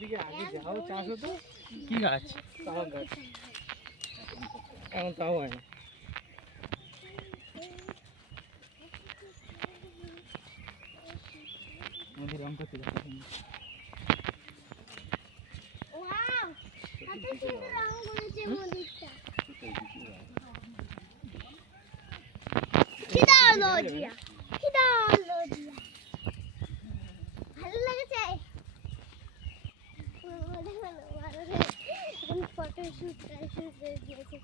দিকে আগে যাও চাষ হতো। কি গাছ? তাও গাছ এখন তাও হয় না। আমাদের রং করতে ভালো লেগেছে ফটো শুট দিয়েছে।